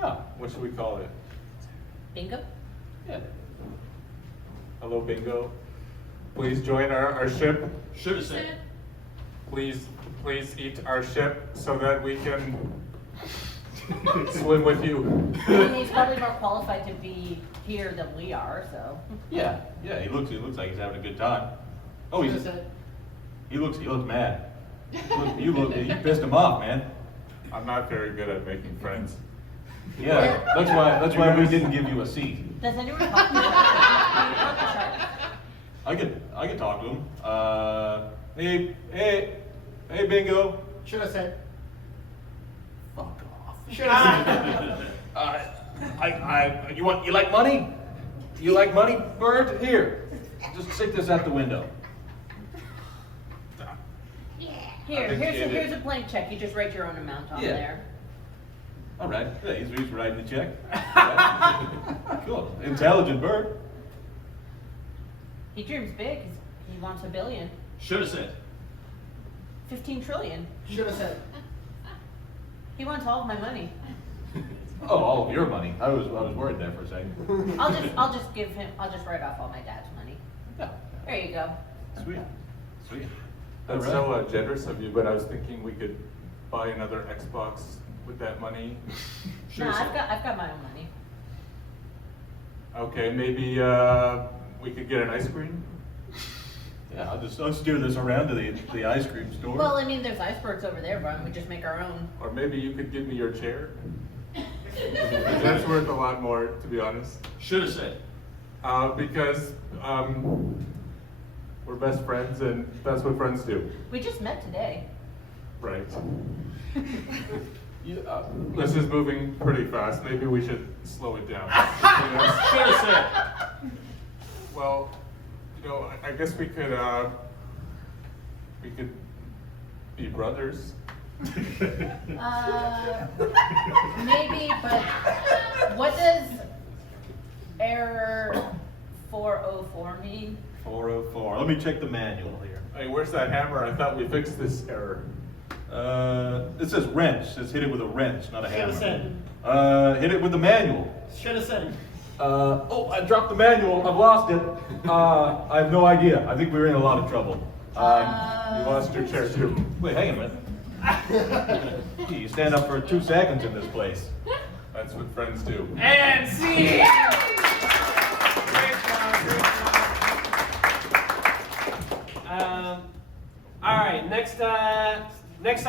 Oh, what should we call it? Bingo? Yeah. Hello, Bingo. Please join our ship. Should have said. Please eat our ship so that we can swim with you. I mean, he's probably more qualified to be here than we are, so. Yeah, he looks like he's having a good time. Oh, he looks mad. You pissed him off, man. I'm not very good at making friends. Yeah, that's why we didn't give you a seat. Does anyone talk to the shark? I could talk to him. Hey, Bingo. Should have said. Fuck off. Should have said. You like money? You like money, Bird? Here, just stick this out the window. Here's a blank check. You just write your own amount on there. All right. Yeah, he's writing the check. Cool. Intelligent Bird. He dreams big. He wants $1 billion. Should have said. 15 trillion. Should have said. He wants all of my money. Oh, all of your money. I was worried there for a second. I'll just write off all my dad's money. Yeah. There you go. Sweet. That's All right. so generous of you, but I was thinking we could buy another Xbox with that money. No, I've got my own money. Okay, maybe we could get an ice cream. Yeah, I'll steer this around to the ice cream store. Well, I mean, there's icebergs over there, but we just make our own. Or maybe you could give me your chair. That's worth a lot more, to be honest. Should have said. Because we're best friends, and that's what friends do. We just met today. Right. This is moving pretty fast. Maybe we should slow it down. Should have said. Well, I guess we could be brothers. Maybe, but what does error 404 mean? 404. Let me check the manual here. Hey, where's that hammer? I thought we fixed this error. It says wrench. It says hit it with a wrench, not a hammer. Should have said. Hit it with the manual. Should have said. Oh, I dropped the manual. I've lost it. I have no idea. I think we're in a lot of trouble. You lost your chair too. Wait, hang a minute. Gee, you stand up for 2 seconds in this place. That's what friends do. And see. All right. Next up, next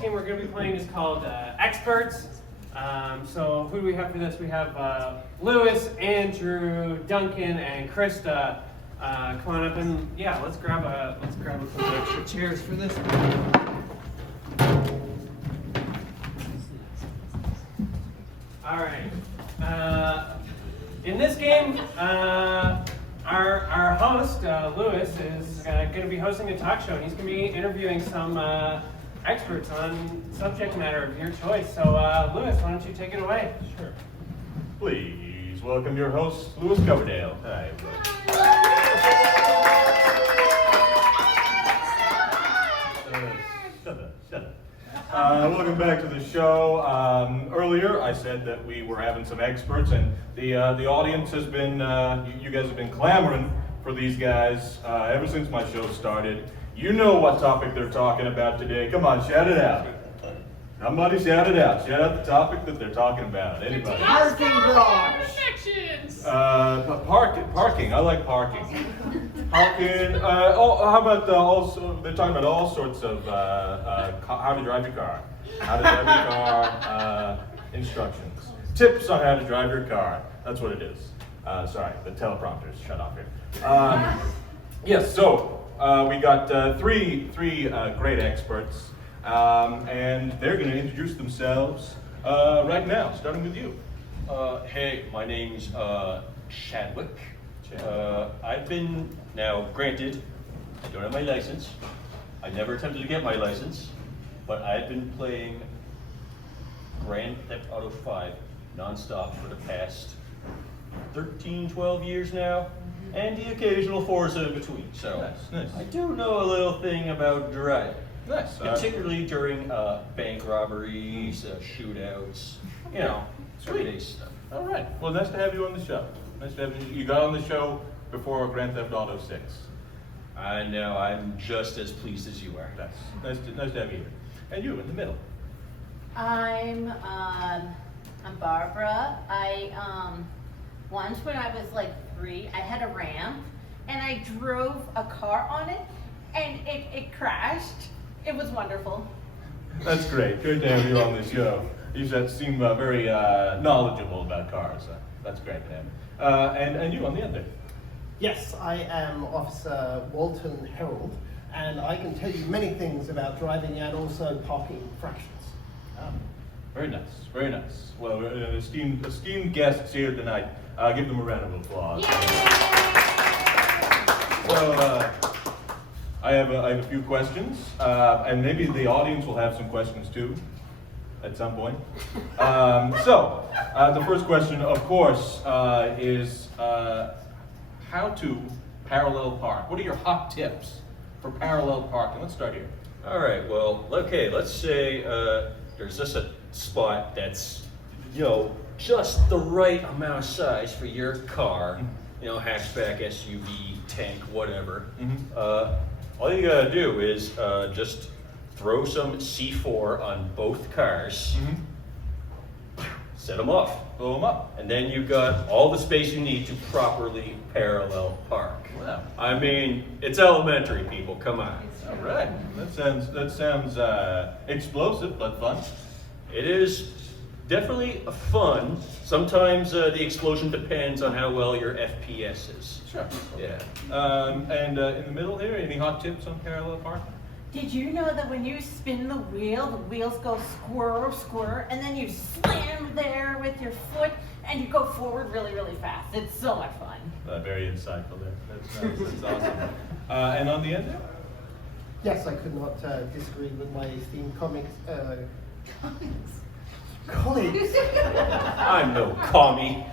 game we're going to be playing is called Experts. So who do we have for this? We have Lewis, Andrew, Duncan, and Krista. Come on up and let's grab a couple extra chairs for this. All right. In this game, our host Lewis is going to be hosting a talk show, and he's going to be interviewing some experts on subject matter of your choice. So, Lewis, why don't you take it away? Sure. Please welcome your host, Lewis Coverdale. Hi, Shut up. Welcome back to the show. Earlier, I said that we were having some experts, and the audience has been, you guys have been clamoring for these guys ever since my show started. You know what topic they're talking about today. Come on, shout it out. Somebody shout it out. Shout out the topic that they're talking about. Anybody? Parking garage. Parking. I like parking. Parking. How about also? They're talking about all sorts of how to drive your car. How to drive your car. Instructions. Tips on how to drive your car. That's what it is. Sorry, the teleprompter's shut off here. Yes. So we got three great experts. And they're going to introduce themselves right now, starting with you. Hey, my name's Chadwick. I've been, now granted, I don't have my license. I never attempted to get my license, but I've been playing Grand Theft Auto 5 nonstop for the past 13, 12 years now, and the occasional Forza in between. So Nice. I do know a little thing about driving. Nice. Particularly during bank robberies, shootouts, you know, everyday stuff. All right. Well, nice to have you on the show. Nice to have you. You got on the show before Grand Theft Auto 6. I know, I'm just as pleased as you are. That's nice to have you here. And you in the middle. I'm Barbara. Once when I was like 3, I had a ramp and I drove a car on it and it crashed. It was wonderful. That's great. Good to have you on the show. You seem very knowledgeable about cars. That's great to have. And you on the end there. Yes, I am Officer Walton Herald, and I can tell you many things about driving and also parking infractions. Very nice, very nice. Well, esteemed guests here tonight. Give them a round of applause. So, I have a few questions, and maybe the audience will have some questions too, at some point. The first question, of course, is how to parallel park. What are your hot tips for parallel parking? Let's start here. All right, well, okay, let's say there's just a spot that's, you know, just the right amount of size for your car, you know, hatchback, SUV, tank, whatever. All you gotta do is just throw some C4 on both cars, set them off. Blow them up. And then you've got all the space you need to properly parallel park. Wow. I mean, it's elementary, people, come on. All right. That sounds explosive but fun. It is definitely fun. Sometimes the explosion depends on how well your FPS is. Sure. Yeah. And in the middle here, any hot tips on parallel parking? Did you know that when you spin the wheels go squirr, squirr, and then you slam there with your foot and you go forward really, really fast? It's so much fun. Very insightful there. That's nice. That's awesome. And on the end there? Yes, I could not disagree with my esteemed colleagues. I'm no commie.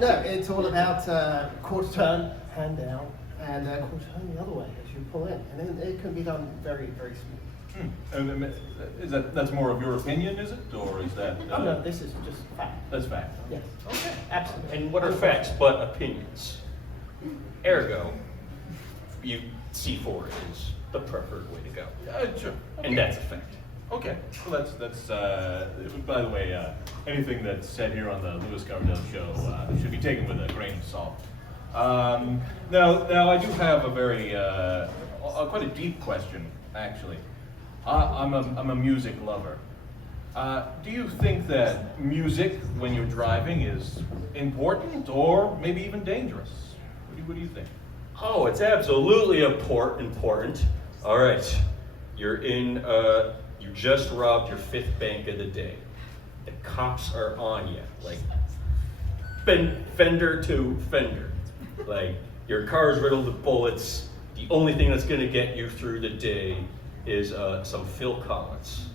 No, it's all about quarter turn, hand down, and quarter turn the other way as you pull in, and then it can be done very, very smooth. And is that's more of your opinion, is it, or is that? Oh no, this is just fact. That's fact. Yes. Okay. Absolutely. And what are facts but opinions? Ergo, C4 is the preferred way to go. Sure. Okay. And that's a fact. Okay. Well, that's. By the way, anything that's said here on the Louis Cardell show should be taken with a grain of salt. Now I do have a very quite a deep question, actually. I'm a music lover. Do you think that music when you're driving is important or maybe even dangerous? What do you think? Oh, it's absolutely important. All right, you're in, you just robbed your 5th bank of the day. The cops are on you, like fender to fender. Like, your car's riddled with bullets. The only thing that's gonna get you through the day is some Phil Collins,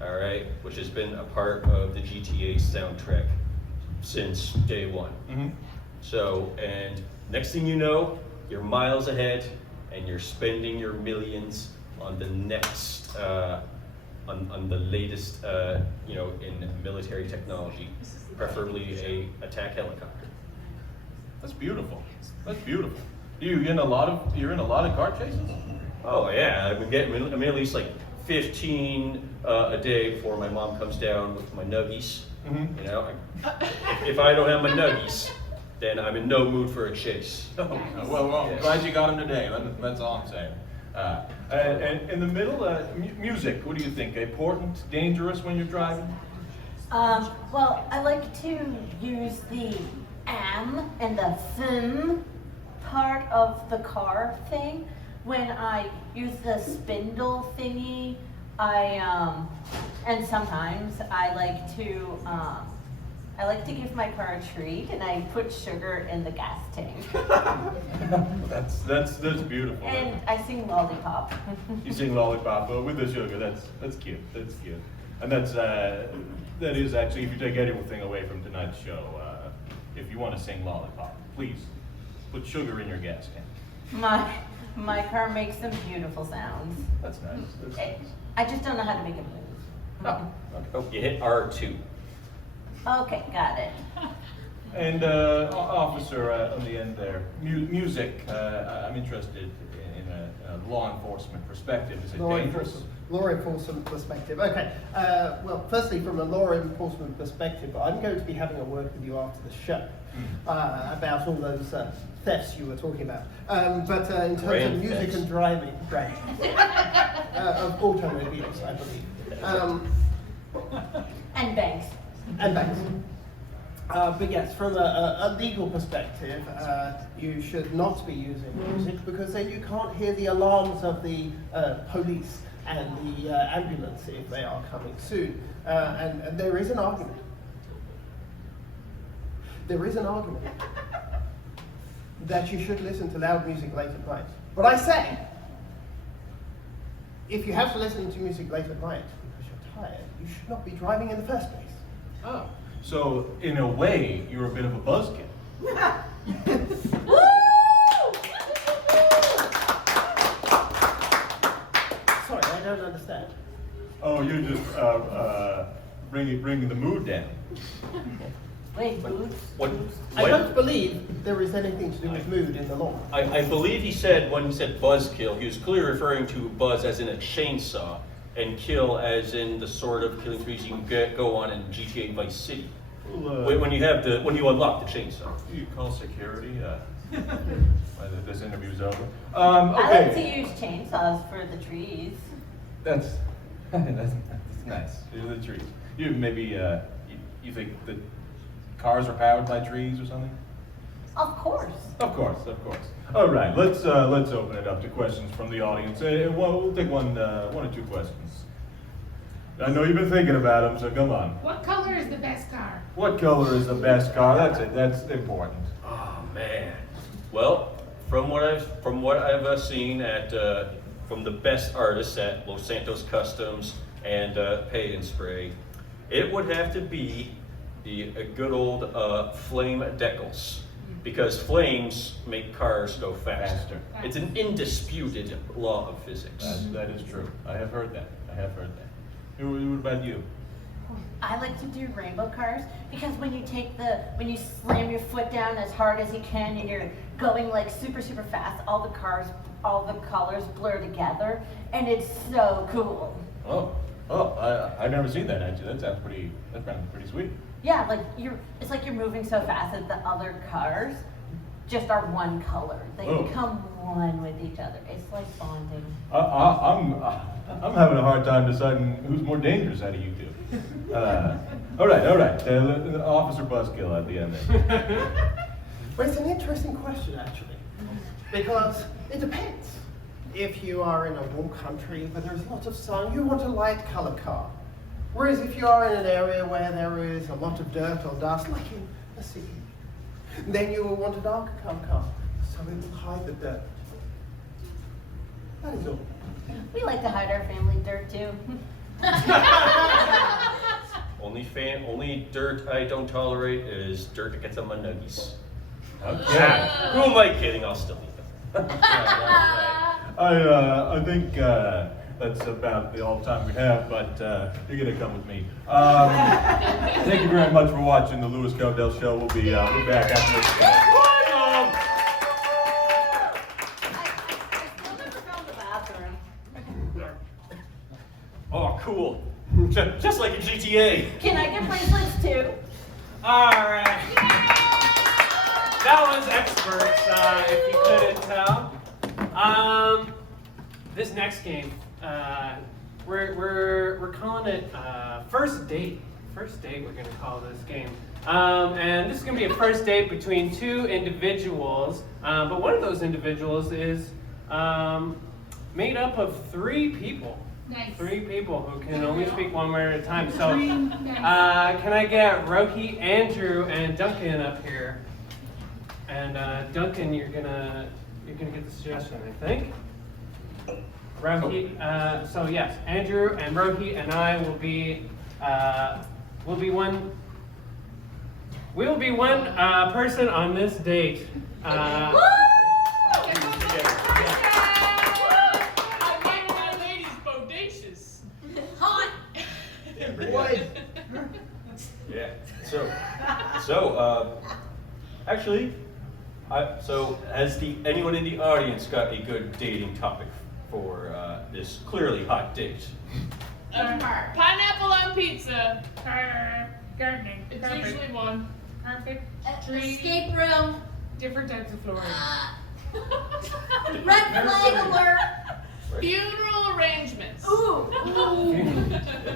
all right, which has been a part of the GTA soundtrack since day one. So, and next thing you know, you're miles ahead and you're spending your millions on the next, on the latest, you know, in military technology, preferably a attack helicopter. That's beautiful. That's beautiful. You're in a lot of car chases? Oh yeah, I'm in at least like 15 a day before my mom comes down with my nuggies. You know, if I don't have my nuggies, then I'm in no mood for a chase. Well, I'm glad you got him today. That's all I'm saying. And in the middle, music. What do you think? Important, dangerous when you're driving? Well, I like to use the am and the thim part of the car thing. When I use the spindle thingy, and sometimes I like to give my car a treat, and I put sugar in the gas tank. That's beautiful. And I sing Lollipop. You sing Lollipop with the sugar. That's cute. That's cute. And that is actually, if you take anything away from tonight's show, if you want to sing Lollipop, please put sugar in your gas tank. My car makes some beautiful sounds. That's nice. That's nice. I just don't know how to make it move. Oh, okay. You hit R2. Okay, got it. And officer on the end there, music. I'm interested in a law enforcement perspective. Is it dangerous? Law enforcement perspective. Okay. Well, firstly, from a law enforcement perspective, I'm going to be having a word with you after the show about all those thefts you were talking about. But in terms of music and driving, of automobiles, I believe. And banks. And banks. But yes, from a legal perspective, you should not be using music because then you can't hear the alarms of the police and the ambulance if they are coming soon. And there is an argument. There is an argument that you should listen to loud music late at night. But I say, if you have to listen to music late at night because you're tired, you should not be driving in the first place. Oh, so in a way, you're a bit of a buzzkill. Sorry, I don't understand. Oh, you're just bringing the mood down. Wait, boots? I don't believe there is anything to do with mood in the law. I believe he said, when he said buzzkill, he was clearly referring to buzz as in a chainsaw, and kill as in the sort of killing trees you can go on in GTA Vice City. Well, When you unlock the chainsaw. you call security? This interview's over. I like to Okay. use chainsaws for the trees. That's nice. These are the trees. You maybe you think that cars are powered by trees or something? Of course. Of course, of course. All right, let's open it up to questions from the audience. We'll take one or two questions. I know you've been thinking about them, so come on. What color is the best car? What color is the best car? That's it. That's important. Oh man. Well, from what I've seen at from the best artists at Los Santos Customs and Pay and Spray, it would have to be a good old flame decals, because flames make cars go faster. It's an indisputed law of physics. That is true. I have heard that. What about you? I like to do rainbow cars because when you slam your foot down as hard as you can and you're going like super, super fast, all the colors blur together and it's so cool. I've never seen that actually. That sounds pretty sweet. Yeah, it's like you're moving so fast that the other cars just are one color. They become one with each other. It's like bonding. I'm having a hard time deciding who's more dangerous out of you two. All right. Officer Buzzkill at the end there. Well, it's an interesting question, actually, because it depends. If you are in a warm country where there's lots of sun, you want a light colored car. Whereas if you are in an area where there is a lot of dirt or dust, like in a city, then you will want a darker colored car, so it will hide the dirt. That is all. We like to hide our family dirt too. Only dirt I don't tolerate is dirt that gets on my nuggies. Okay. Who am I kidding? I'll still eat them. I think that's about all the time we have, but you're gonna come with me. Thank you very much for watching the Louis Codell Show. We'll be back after this. I still never found the bathroom. Oh, cool. Just like in GTA. Can I get bracelets too? All right. That was experts, if you couldn't tell. This next game, we're calling it First Date. First Date, we're gonna call this game. And this is gonna be a first date between two individuals, but one of those individuals is made up of three people. Nice. Three people who can only speak one word at a time. So, Nice. can I get Rohi, Andrew, and Duncan up here? And Duncan, you're gonna get the suggestion, I think. Rohi. So yes, Andrew and Rohi and I will be one. We will be one person on this date. Okay, Yeah. Actually, so has anyone in the audience got a good dating topic for this clearly hot date? Pineapple on pizza. Gardening. It's Carpet. usually one. Carpet. Tree. Escape room. Different types of flooring. Red flag alert. Funeral arrangements. Ooh.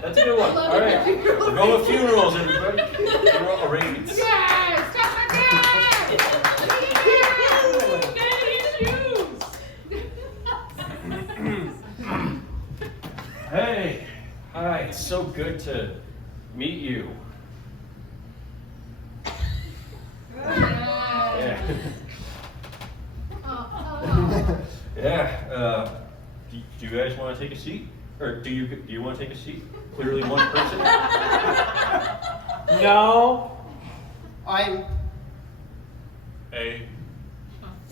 That's a good one. All right. We're going with funerals, everybody. Funeral arrangements. Yes! Stop my Hey. Hi. It's so good to meet you. Yeah. Yeah. Do you guys want to take a seat? Or do you want to take a seat? Clearly one person. No, I'm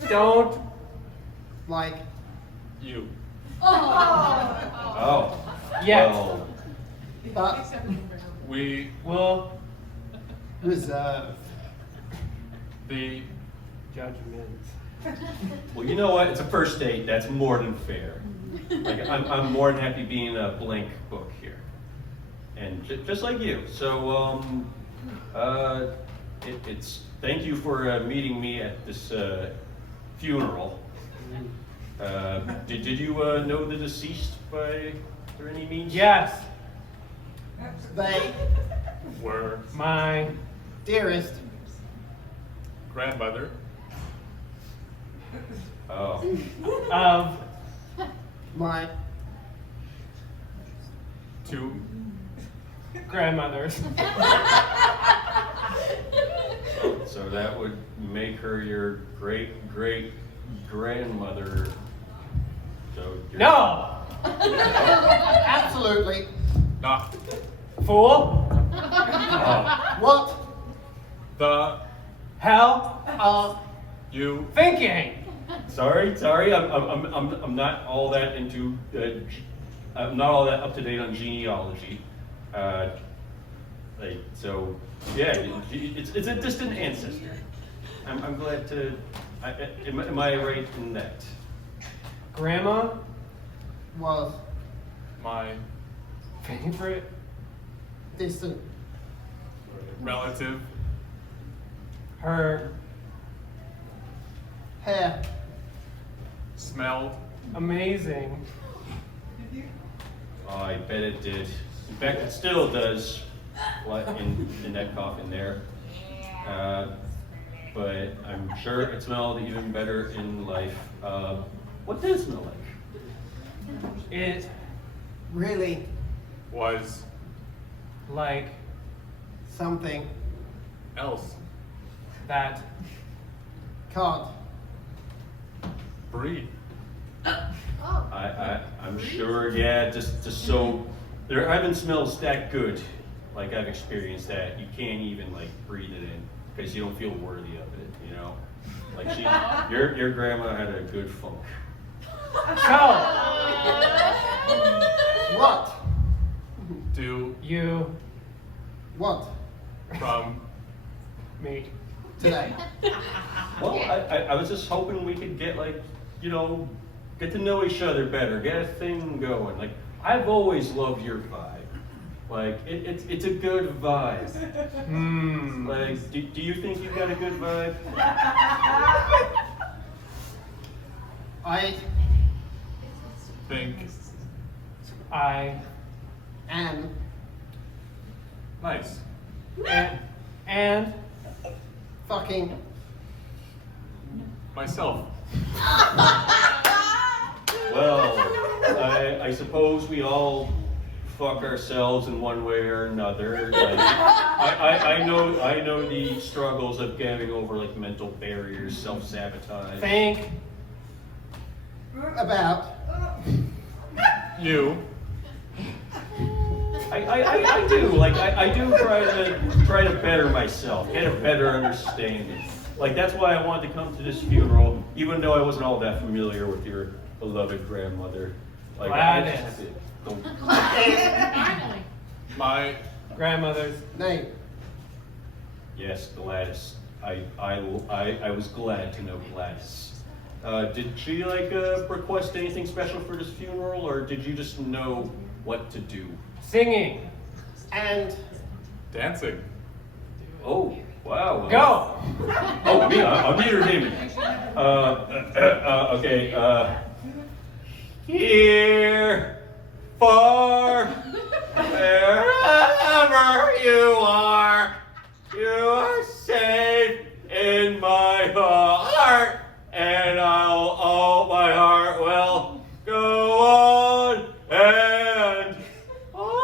don't. like, You. Oh. Yet. Well, but We. Will reserve. The. judgment. well, you know what? It's a first date. That's more than fair. Like I'm more than happy being a blank book here, and just like you. So it's thank you for meeting me at this funeral. Did you know the deceased by any means? Yes, They, Were. my dearest, Grandmother. Oh. of my Two. grandmothers. So that would make her your great grandmother. So you're- No, absolutely. Not. fool. Oh. What The. Hell, are You. thinking. Sorry. I'm not all that into. I'm not all that up to date on genealogy. So yeah, it's a distant ancestor. I'm glad to. Am I right in that? Grandma, was My. favorite. distant. Relative. Her Hair. Smelled. amazing. Oh, I bet it did. In fact, it still does. What in that coffin there? But I'm sure it smelled even better in life. What does it smell like? It Really Was. like something Else. that. can't. Breed. I'm sure, yeah, just so there haven't smells that good. Like I've experienced that. You can't even like breathe it in because you don't feel worthy of it, you know? Like your grandma had a good funk. So, What? Do. you What? From. me. Today. Well, I was just hoping we could get like, you know, get to know each other better, get a thing going. Like I've always loved your vibe. Like it's a good vibe. Like do you think you got a good vibe? I Think. I am Nice. and fucking Myself. Well, I suppose we all fuck ourselves in one way or another. Like, I know the struggles of getting over like mental barriers, self-sabotage. think about You. I do like I do try to better myself, get a better understanding. Like that's why I wanted to come to this funeral, even though I wasn't all that familiar with your beloved grandmother. Like I Gladys. just don't. Finally. My. grandmother's name. Yes, Gladys. I was glad to know Gladys. Did she request anything special for this funeral, or did you just know what to do? Singing. And Dancing. Oh, wow. Go. Oh, me, I'm the entertainment. Okay, here, far, wherever you are safe in my heart, and my heart will go on and on.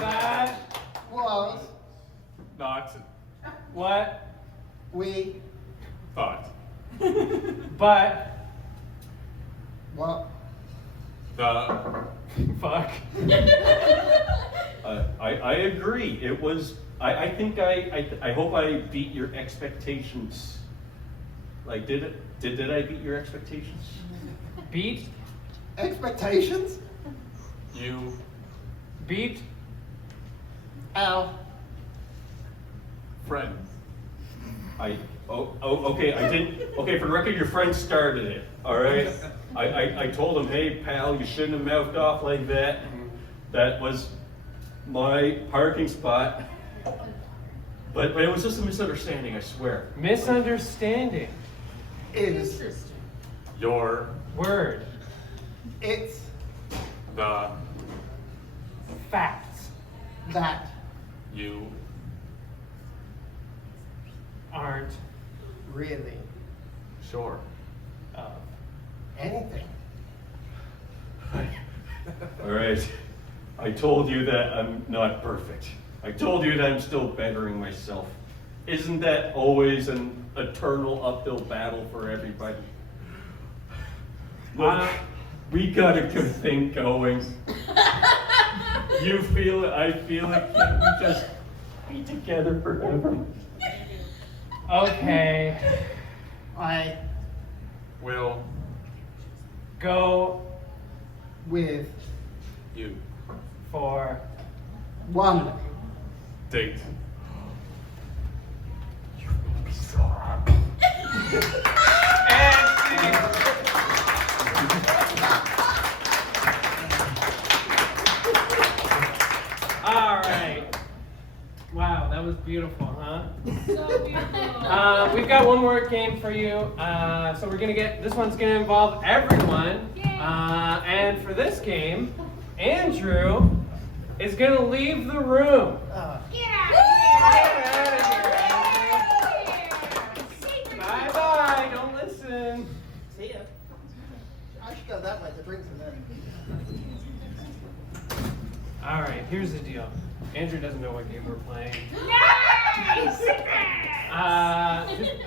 That was Not what? we thought. But what The fuck. I agree. It was. I think I hope I beat your expectations. Like, did I beat your expectations? Beat. expectations? you Beat. Our friend. Okay, I didn't. Okay, for the record, your friend started it. All right. I told him, hey pal, you shouldn't have mouthed off like that. That was my parking spot. But it was just a misunderstanding, I swear. Misunderstanding. is Your Word. it's the Facts. that you Aren't really sure. of. anything. All right. I told you that I'm not perfect. I told you that I'm still bettering myself. Isn't that always an eternal uphill battle for everybody? Look, we got a good thing going. You feel it, I feel it. Can't we just be together forever? Okay. I Will Go with you for one date? All right. Wow, that was beautiful, huh? So beautiful. We've got one more game for you. So we're gonna get this one's gonna involve everyone. Yay. And for this game, Andrew is gonna leave the room. Bye bye. Don't listen. See ya. I should go that way. The drinks are there. All right. Here's the deal. Andrew doesn't know what game we're playing.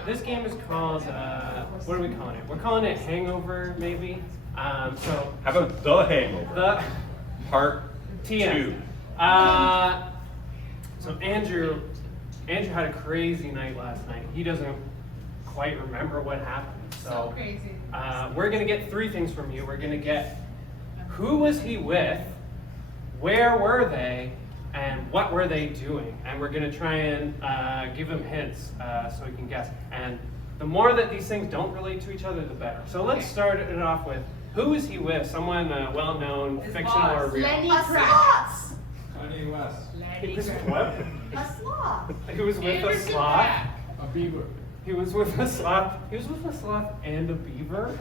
This game is called, what are we calling it? We're calling it Hangover, maybe. So How about The Hangover? the Part TM. 2. So Andrew had a crazy night last night. He doesn't quite remember what happened. So crazy. We're gonna get 3 things from you. We're gonna get who was he with, where were they, and what were they doing? And we're gonna try and give him hints so he can guess. And the more that these things don't relate to each other, the better. So let's start it off with, who is he with? Someone well-known, His fictional or boss. real? Lenny A Kravitz. sloth. Kanye West. He Lenny was Kravitz. what? A sloth. He was with a Anderson sloth. Paak. A beaver. He was with a sloth. He was with a sloth and a beaver.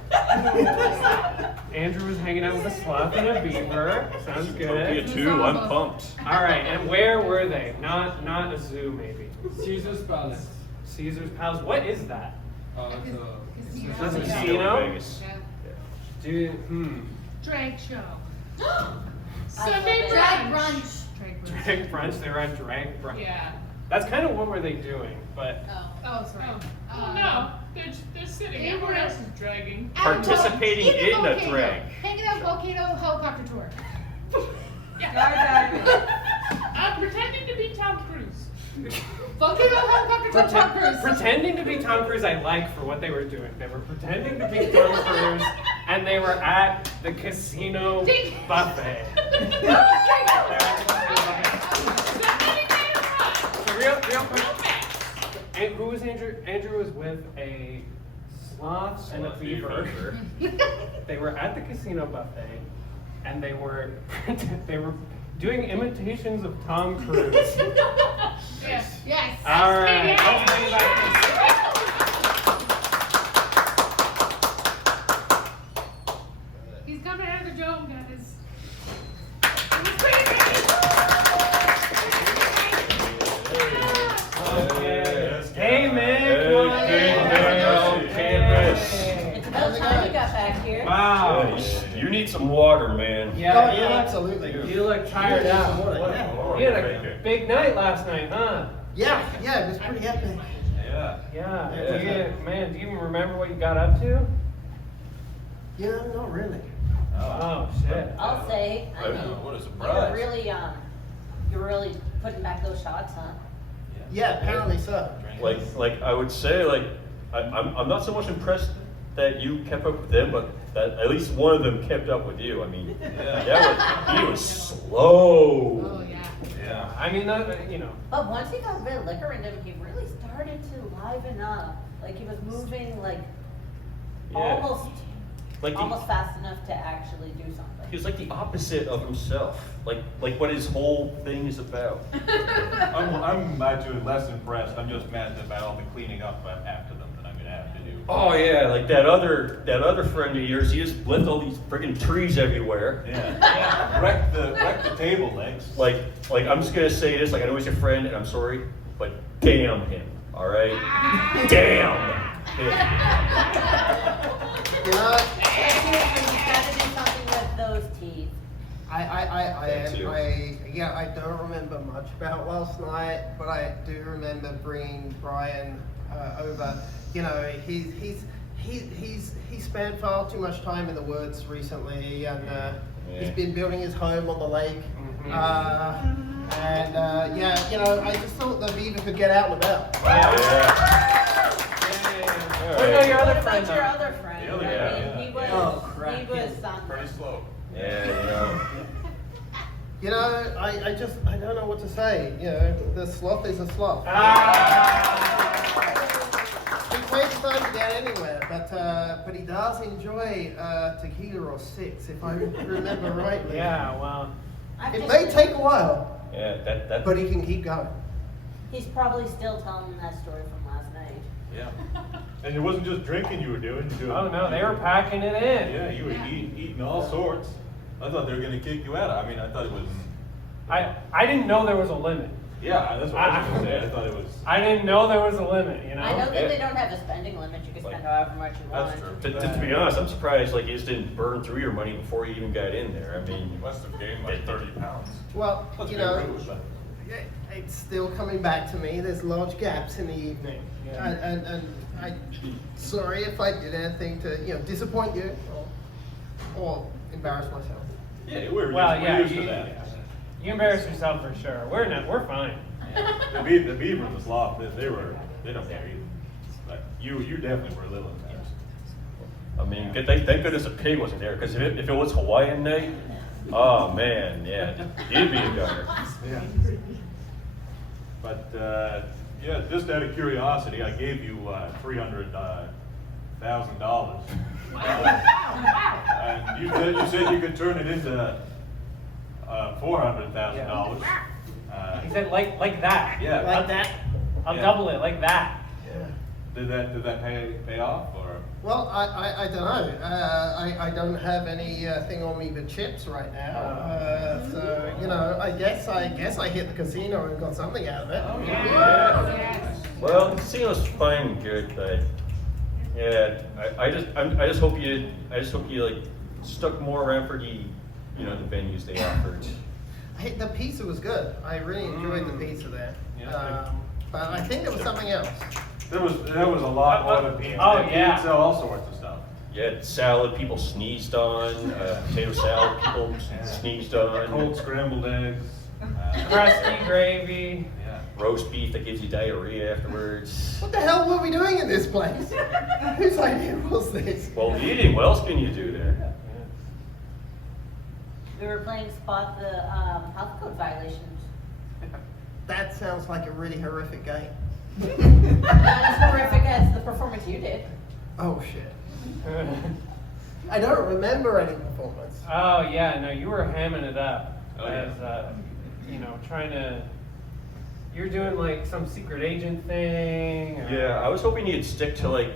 Andrew was hanging out with a sloth and a beaver. Sounds Be a good. 2, I'm pumped. All right, and where were they? Not a zoo, maybe. Caesar's Palace. Caesar's Palace. What is that? That's a Casino casino. Vegas. Yeah. Dude, Drag show. Sunday Sunday drag brunch. Drag brunch. Drag brunch. They were on drag brunch. Yeah. That's kind of what were they doing, but Oh, sorry. No, they're sitting. they Everyone were- else is dragging. Participating in a drag. Hanging out volcano helicopter tour. I'm pretending to be Tom Cruise. Volcano helicopter tour. Tom Cruise. pretending to be Tom Cruise, I like for what they were doing. They were pretending to be Tom Cruise, and they were at the casino buffet. So real quick, and who was Andrew? Andrew was with a sloth and a beaver. They were at the casino buffet, and they were doing imitations of Tom Cruise. Yes. Yes. All right. Let's bring it back to- He's coming out of the dome, guys. Okay. Hey man, come on in. It's about time you got back here. Wow. You need some water, man. Yeah, Oh, yeah, absolutely. You look tired out. Yeah. You had a big night last night, huh? Yeah, it was pretty epic. Yeah. Yeah. Yeah. Man, do you even remember what you got up to? Yeah, not really. Oh shit. I'll say, I mean, What a you're surprise. really putting back those shots, huh? Yeah, apparently so. Like I would say, like I'm not so much impressed that you kept up with them, but that at least one of them kept up with you. I mean, he was slow. Oh yeah. Yeah. I mean, you know. But once he got a bit of liquor into him, he really started to liven up. Like he was moving like Yeah. almost Like almost fast enough to actually do something. he was like the opposite of himself. Like what his whole thing is about. I'm actually less impressed. I'm just mad about all the cleaning up after them that I'm gonna have to do. Oh yeah, like that other friend of yours. He just left all these friggin' trees everywhere. Yeah. Wreck the table legs. Like I'm just gonna say this. Like I know he's your friend, and I'm sorry, but damn him. All right. Damn him. You know, You've got to do something with those teeth. I don't remember much about last night, but I do remember bringing Brian over. You know, he's spent far too much time in the woods recently, and he's been building his home on the lake. Yeah, you know, I just thought the beaver could get out and about. What about your other What friend? about your other friend? The other I guy, mean, he was, Oh, crap. he was Pretty slow. Yeah, you know. You know, I don't know what to say. You know, the sloth is a sloth. He takes time to get anywhere, but he does enjoy tequila or six, if I remember rightly. Yeah, well. I've It just- may take a while, Yeah, that. but he can keep going. He's probably still telling that story from last night. Yeah. And it wasn't just drinking you were doing. Oh no, they were packing it in. Yeah, you were eating all sorts. I thought they were gonna kick you out. I mean, I thought it was. I didn't know there was a limit. Yeah, that's what I was gonna say. I thought it was. I didn't know there was a limit, you know? I know that they don't have a spending limit. You can spend however much you want. That's true. To be honest, I'm surprised like you just didn't burn through your money before you even got in there. I mean, You must have gained like 30 pounds. Well, Let's you be know, rude, but. it's still coming back to me. There's large gaps in the evening, Yeah. and I'm sorry if I did anything to disappoint you or embarrass myself. Yeah, we're Well, yeah, used to that. you embarrassed yourself for sure. We're fine. The beaver and the sloth, they don't care either. But you definitely were a little embarrassed. I mean, thank goodness a pig wasn't there, because if it was Hawaiian night, oh man, yeah, you'd be a gunner. Yeah. But yeah, just out of curiosity, I gave you $300,000. And you said you could turn it into $400,000. He said like that. Yeah. Like that. I'll Yeah. double it like that. Did that pay off or? Well, I don't know. I don't have anything on me but chips right now. So I guess I hit the casino and got something out of it. Oh, Yes. Well, the casino's fine and good, but yeah, I just hope you like stuck more around for the venues they offered. The pizza was good. I really enjoyed the pizza there. Yeah. But I think there was something else. There was a lot more than pizza. Oh, yeah. Pizza, all sorts of stuff. Yeah, salad people sneezed on, potato salad people sneezed on. Cold scrambled eggs. Crusty gravy. Yeah. roast beef that gives you diarrhea afterwards. What the hell were we doing in this place? Whose idea was this? Well, eating, what else can you do there? We were playing spot the health code violations. That sounds like a really horrific game. Not as horrific as the performance you did. Oh shit. I don't remember any performance. Oh yeah, no, you were hamming it up Oh, as trying to. You're doing like some secret agent thing. Or... Yeah, I was hoping you'd stick to like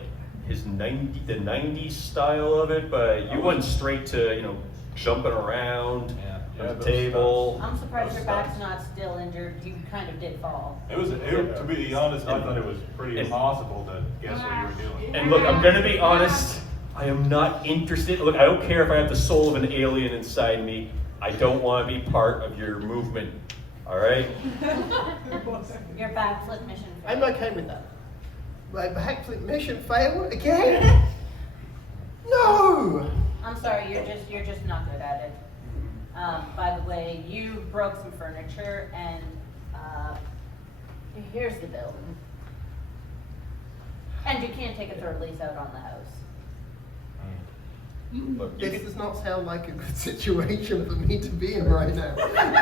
the 90s style of it, but you went straight to, jumping around Yeah, on the those table. I'm surprised your Those back's stunts. not still injured. You kind of did fall. To be honest, I thought it was pretty impossible to guess what you were doing. And look, I'm gonna be honest, I am not interested. Look, I don't care if I have the soul of an alien inside me. I don't want to be part of your movement. All right? Your backflip mission failed. I'm okay with that. My backflip mission failed again? No! I'm sorry, you're just not good at it. By the way, you broke some furniture, and here's the bill. And you can't take a third lease out on the house. Look, you This can, does not sound like a good situation for me to be in right now.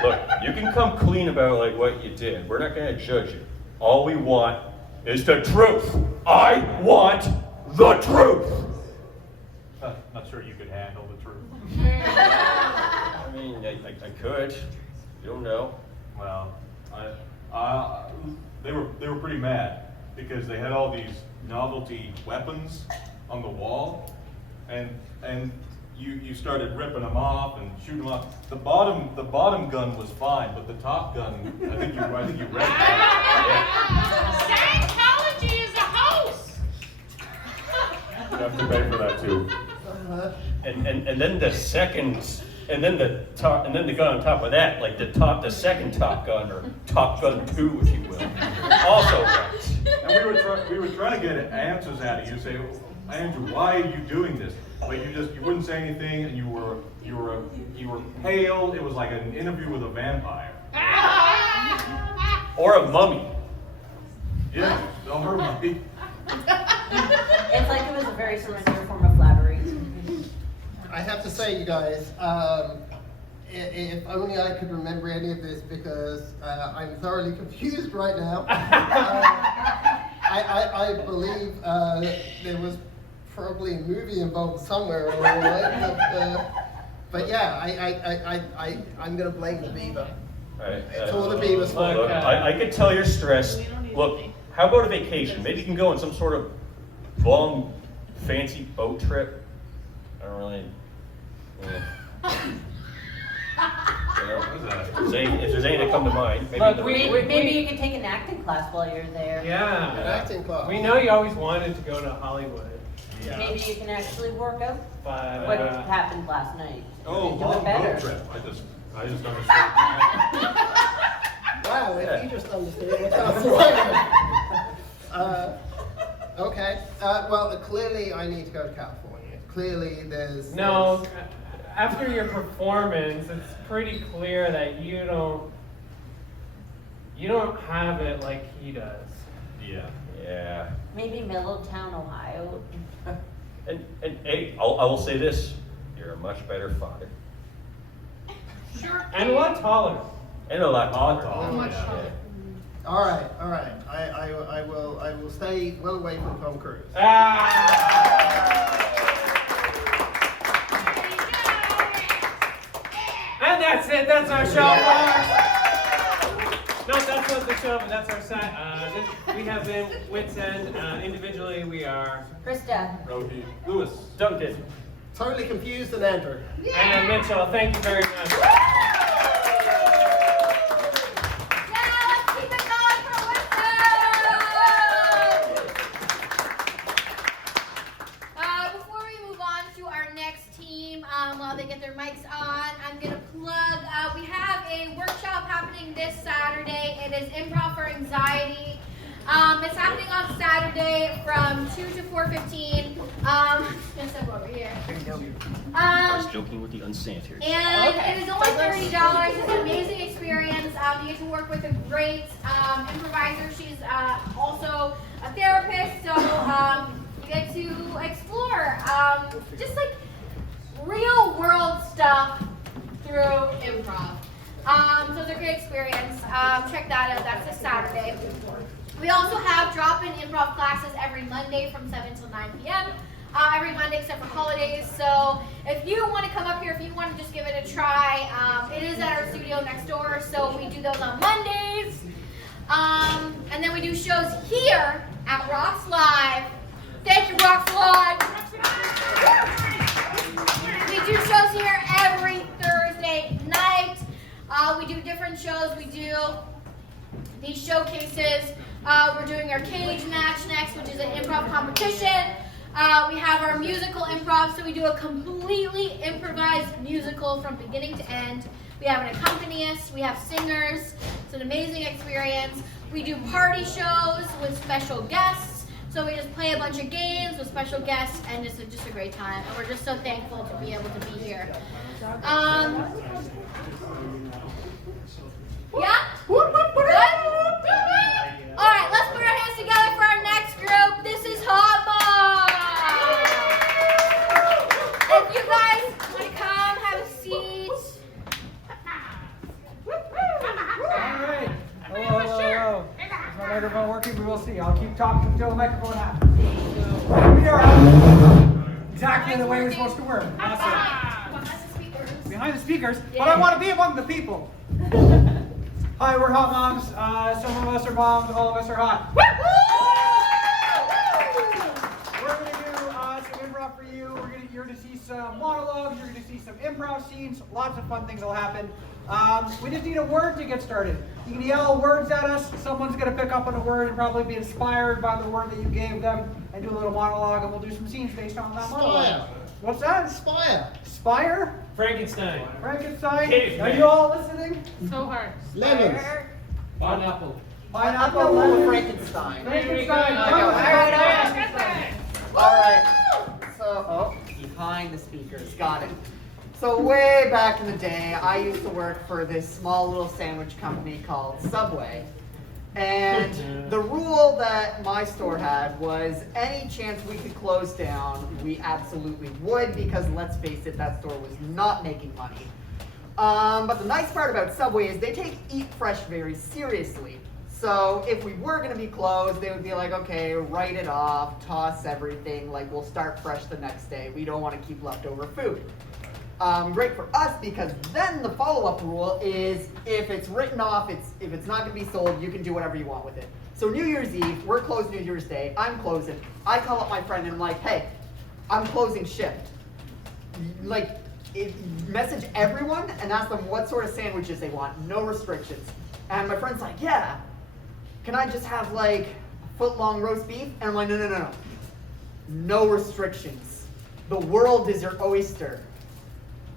look, you can come clean about like what you did. We're not gonna judge you. All we want is the truth. I want the truth. Not sure you could handle the truth. I mean, I could. You don't know. Well, they were pretty mad because they had all these novelty weapons on the wall, and you started ripping them off and shooting them off. The bottom gun was fine, but the top gun, I think you read that. Scientology is a house. You have to pay for that too. And then the second, and then the top, and then the gun on top of that, like the second Top Gun or Top Gun 2, if you will, also right. And we were trying to get answers out of you. Say, Andrew, why are you doing this? Like you wouldn't say anything, and you were pale. It was like an interview with a vampire. Or a mummy. Yeah, don't hurt me. It's like it was a very sincere form of flattery. I have to say, you guys, if only I could remember any of this, because I'm thoroughly confused right now. I believe there was probably a movie involved somewhere along the way, but yeah, I'm gonna blame the beaver. All right, It's all the beaver's fault. Look, I could tell you're stressed. Look, how about a vacation? Maybe you can go on some sort of long, fancy boat trip. I don't really. If there's any that come to mind, maybe. Look, Maybe you can take an acting class while you're there. An Yeah. acting class. We know you always wanted to go to Hollywood, Maybe you can actually work out but what happened last night. Oh, Do it long better. boat trip. I just understood. Wow, if you just understood what's happening. Okay. Well, clearly I need to go to California. Clearly there's... no. After your performance, it's pretty clear that you don't have it like he does. Yeah. Yeah. Maybe Middletown, Ohio. And hey, I will say this: you're a much better father, Sure. And a lot taller. and a lot taller. Much Yeah. taller. All right. I will stay well away from Tom Cruise. And that's it. That's our show. No, that's not the show, but that's our set. We have been Wits End. Individually, we are Krista. Rohi. Lewis. Duncan. Totally confused and Andrew. and Mitchell. Thank you very much. Before we move on to our next team, while they get their mics on, I'm gonna plug. We have a workshop happening this Saturday. It is Improv for Anxiety. It's happening on Saturday from 2 to 4:15. Just over here. I was joking with the unsanitary. And it is only $30. It's an amazing experience. You get to work with a great improviser. She's also a therapist, so you get to explore just like real world stuff through improv. So it's a great experience. Check that out. That's this Saturday. We also have drop-in improv classes every Monday from 7 till 9 p.m. Every Monday except for holidays. So if you want to come up here, if you want to just give it a try, it is at our studio next door. So we do those on Mondays. And then we do shows here at Rocks Live. Thank you, Rocks Live. We do shows here every Thursday night. We do different shows. We do these showcases. We're doing our cage match next, which is an improv competition. We have our musical improv, so we do a completely improvised musical from beginning to end. We have an accompanist, we have singers. It's an amazing experience. We do party shows with special guests. So we just play a bunch of games with special guests, and just a great time. And we're just so thankful to be able to be here. Yeah? Good? All right, let's put our hands together for our next group. This is Hot Mom. If you guys want to come, have a seat. Alright. Hello. Is my microphone working? We will see. I'll keep talking until the microphone happens. We are exactly the way we're supposed to work. Behind the speakers? But I want to be among the people. Hi, we're Hot Moms. Some of us are moms, all of us are hot. We're going to do some improv for you. You're going to see some monologues. You're going to see some improv scenes. Lots of fun things will happen. We just need a word to get started. You can yell words at us. Someone's going to pick up on a word and probably be inspired by the word that you gave them and do a little monologue, and we'll do some scenes based on that monologue. What's that? Spire. Spire? Frankenstein. Frankenstein? Caveman. Are you all listening? So hard. Lemons. Pineapple. Pineapple. Frankenstein. Frankenstein. All right. So, behind the speakers. Got it. So way back in the day, I used to work for this small little sandwich company called Subway. And the rule that my store had was any chance we could close down, we absolutely would, because let's face it, that store was not making money. But the nice part about Subway is they take Eat Fresh very seriously. So if we were going to be closed, they would be like, okay, write it off, toss everything, like we'll start fresh the next day. We don't want to keep leftover food. Great for us, because then the follow-up rule is if it's written off, if it's not going to be sold, you can do whatever you want with it. So New Year's Eve, we're closed New Year's Day, I'm closing. I call up my friend and I'm like, hey, I'm closing shift. Like, message everyone and ask them what sort of sandwiches they want, no restrictions. And my friend's like, yeah, can I just have like a foot-long roast beef? And I'm like, no. No restrictions. The world is your oyster.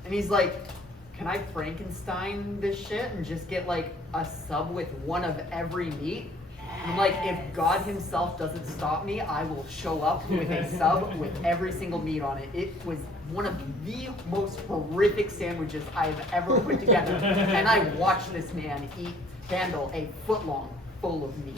And he's like, can I Frankenstein this shit and just get like a sub with one of every meat? And I'm like, if God himself doesn't stop me, I will show up with a sub with every single meat on it. It was one of the most horrific sandwiches I've ever put together. And I watched this man handle a foot-long full of meat.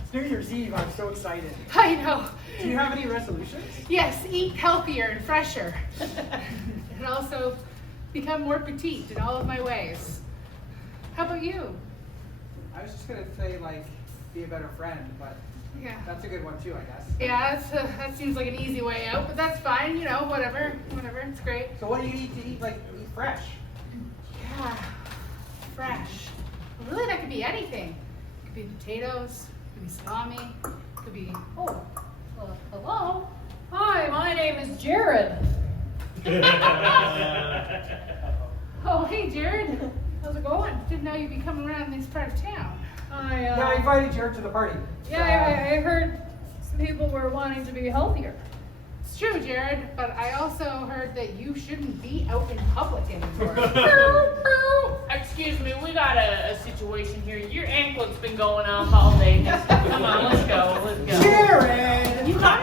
It's New Year's Eve. I'm so excited. I know. Do you have any resolutions? Yes, eat healthier and fresher. And also become more petite in all of my ways. How about you? I was just going to say, like, be a better friend, but Yeah. that's a good one too, I guess. Yeah, that seems like an easy way out, but that's fine, you know, whatever, it's great. So what do you need to eat, like, eat fresh? Yeah, fresh. Well, really, that could be anything. It could be potatoes, it could be salami, it could be, Oh, hello. Hi, my name is Jared. oh, hey, Jared. How's it going? Didn't know you'd be coming around this part of town. Yeah, I invited Jared to the party. I heard some people were wanting to be healthier. It's true, Jared, but I also heard that you shouldn't be out in public anymore. Excuse me, we got a situation here. Your anklet's been going off all day. Come on, let's go. Let's go. Jared! You've got